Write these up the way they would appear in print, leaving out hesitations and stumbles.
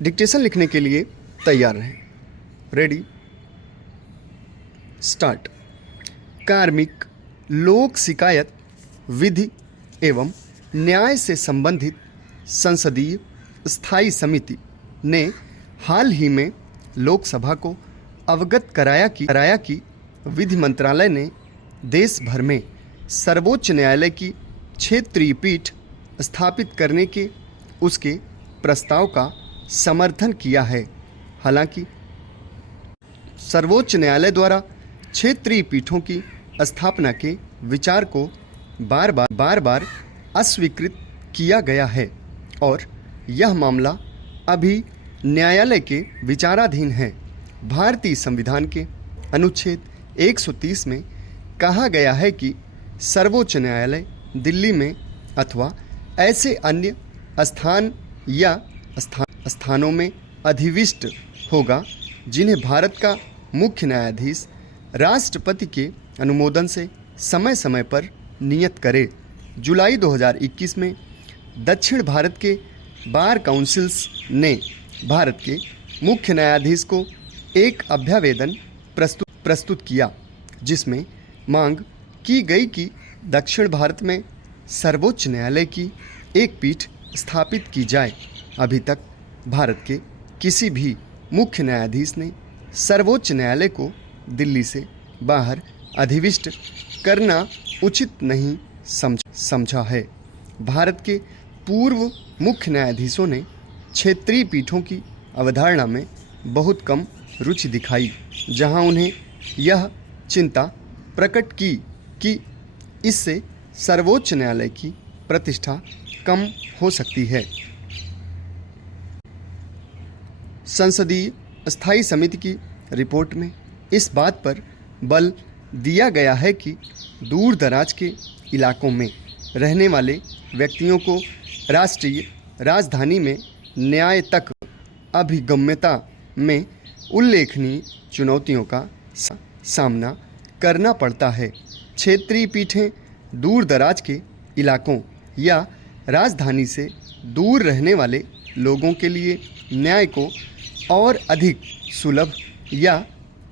Dictation लिखने के लिए तैयार रहें। Ready, start. कार्मिक लोक शिकायत विधि एवं न्याय से संबंधित संसदीय स्थायी समिति ने हाल ही में लोकसभा को अवगत कराया कि विधि मंत्रालय ने देश भर में सर्वोच्च न्यायालय की क्षेत्रीय पीठ स्थापित करने के उसके प्रस्ताव का समर्थन किया है। हालांकि सर्वोच्च न्यायालय द्वारा क्षेत्रीय पीठों की स्थापना के विचार को बार बार अस्वीकृत किया गया है और यह मामला अभी न्यायालय के विचाराधीन है। भारतीय संविधान के अनुच्छेद 130 में कहा गया है कि सर्वोच्च न्यायालय दिल्ली में अथवा ऐसे अन्य स्थान या स्थानों में अधिविष्ट होगा जिन्हें भारत का मुख्य न्यायाधीश राष्ट्रपति के अनुमोदन से समय समय पर नियत करे। जुलाई 2021 में दक्षिण भारत के बार काउंसिल्स ने भारत के मुख्य न्यायाधीश को एक अभ्यावेदन प्रस्तुत किया जिसमें मांग की गई कि दक्षिण भारत में सर्वोच्च न्यायालय की एक पीठ स्थापित की जाए। अभी तक भारत के किसी भी मुख्य न्यायाधीश ने सर्वोच्च न्यायालय को दिल्ली से बाहर अधिविष्ट करना उचित नहीं समझा है। भारत के पूर्व मुख्य न्यायाधीशों ने क्षेत्रीय पीठों की अवधारणा में बहुत कम रुचि दिखाई, जहां उन्हें यह चिंता प्रकट की कि इससे सर्वोच्च न्यायालय की प्रतिष्ठा कम हो सकती है। संसदीय स्थायी समिति की रिपोर्ट में इस बात पर बल दिया गया है कि दूर दराज के इलाकों में रहने वाले व्यक्तियों को राष्ट्रीय राजधानी में न्याय तक अभिगम्यता में उल्लेखनीय चुनौतियों का सामना करना पड़ता है। क्षेत्रीय पीठें दूर दराज के इलाकों या राजधानी से दूर रहने वाले लोगों के लिए न्याय को और अधिक सुलभ या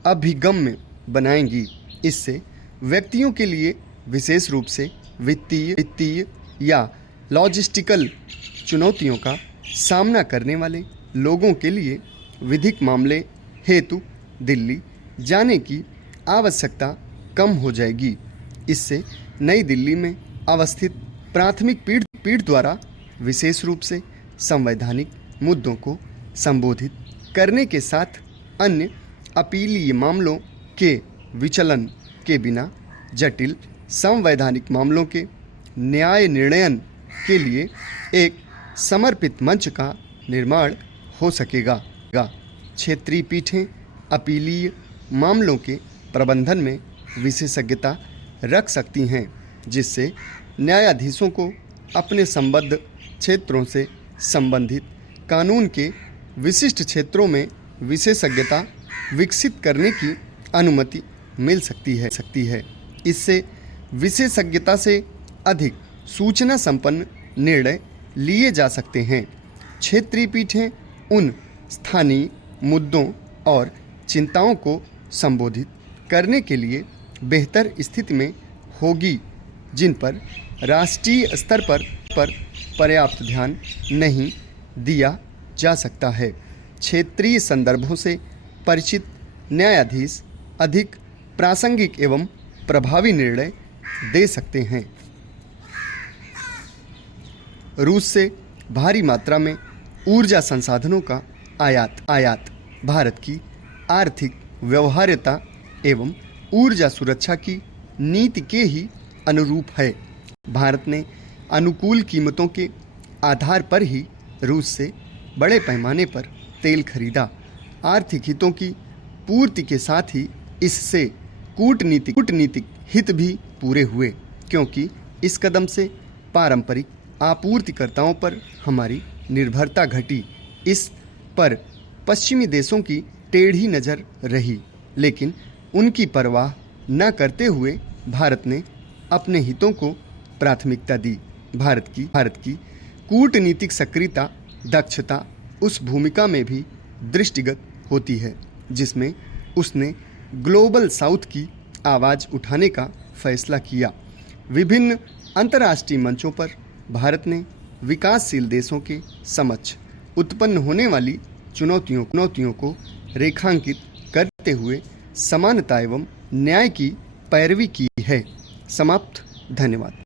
अभिगम्य बनाएंगी। इससे व्यक्तियों के लिए विशेष रूप से वित्तीय या लॉजिस्टिकल चुनौतियों का सामना करने वाले लोगों के लिए विधिक मामले हेतु दिल्ली जाने की आवश्यकता कम हो जाएगी। इससे नई दिल्ली में अवस्थित प्राथमिक पीठ द्वारा विशेष रूप से संवैधानिक मुद्दों को संबोधित करने के साथ अन्य अपीलीय मामलों के विचलन के बिना जटिल संवैधानिक मामलों के न्याय निर्णयन के लिए एक समर्पित मंच का निर्माण हो सकेगा। क्षेत्रीय पीठें अपीलीय मामलों के प्रबंधन में विशेषज्ञता रख सकती हैं, जिससे न्यायाधीशों को अपने संबद्ध क्षेत्रों से संबंधित कानून के विशिष्ट क्षेत्रों में विशेषज्ञता विकसित करने की अनुमति मिल सकती है। इससे विशेषज्ञता से अधिक सूचना संपन्न निर्णय लिए जा सकते हैं। क्षेत्रीय पीठें उन स्थानीय मुद्दों और चिंताओं को संबोधित करने के लिए बेहतर स्थिति में होगी जिन पर राष्ट्रीय स्तर पर पर्याप्त ध्यान नहीं दिया जा सकता है। क्षेत्रीय संदर्भों से परिचित न्यायाधीश अधिक प्रासंगिक एवं प्रभावी निर्णय दे सकते हैं। रूस से भारी मात्रा में ऊर्जा संसाधनों का आयात भारत की आर्थिक व्यवहार्यता एवं ऊर्जा सुरक्षा की नीति के ही अनुरूप है। भारत ने अनुकूल कीमतों के आधार पर ही रूस से बड़े पैमाने पर तेल खरीदा। आर्थिक हितों की पूर्ति के साथ ही इससे कूटनीतिक हित भी पूरे हुए, क्योंकि इस कदम से पारंपरिक आपूर्तिकर्ताओं पर हमारी निर्भरता घटी। इस पर पश्चिमी देशों की टेढ़ी नज़र रही, लेकिन उनकी परवाह न करते हुए भारत ने अपने हितों को प्राथमिकता दी। भारत की कूटनीतिक सक्रियता, दक्षता उस भूमिका में भी दृष्टिगत होती है जिसमें उसने ग्लोबल साउथ की आवाज़ उठाने का फैसला किया। विभिन्न अंतर्राष्ट्रीय मंचों पर भारत ने विकासशील देशों के समक्ष उत्पन्न होने वाली चुनौतियों को रेखांकित करते हुए समानता एवं न्याय की पैरवी की है। समाप्त। धन्यवाद।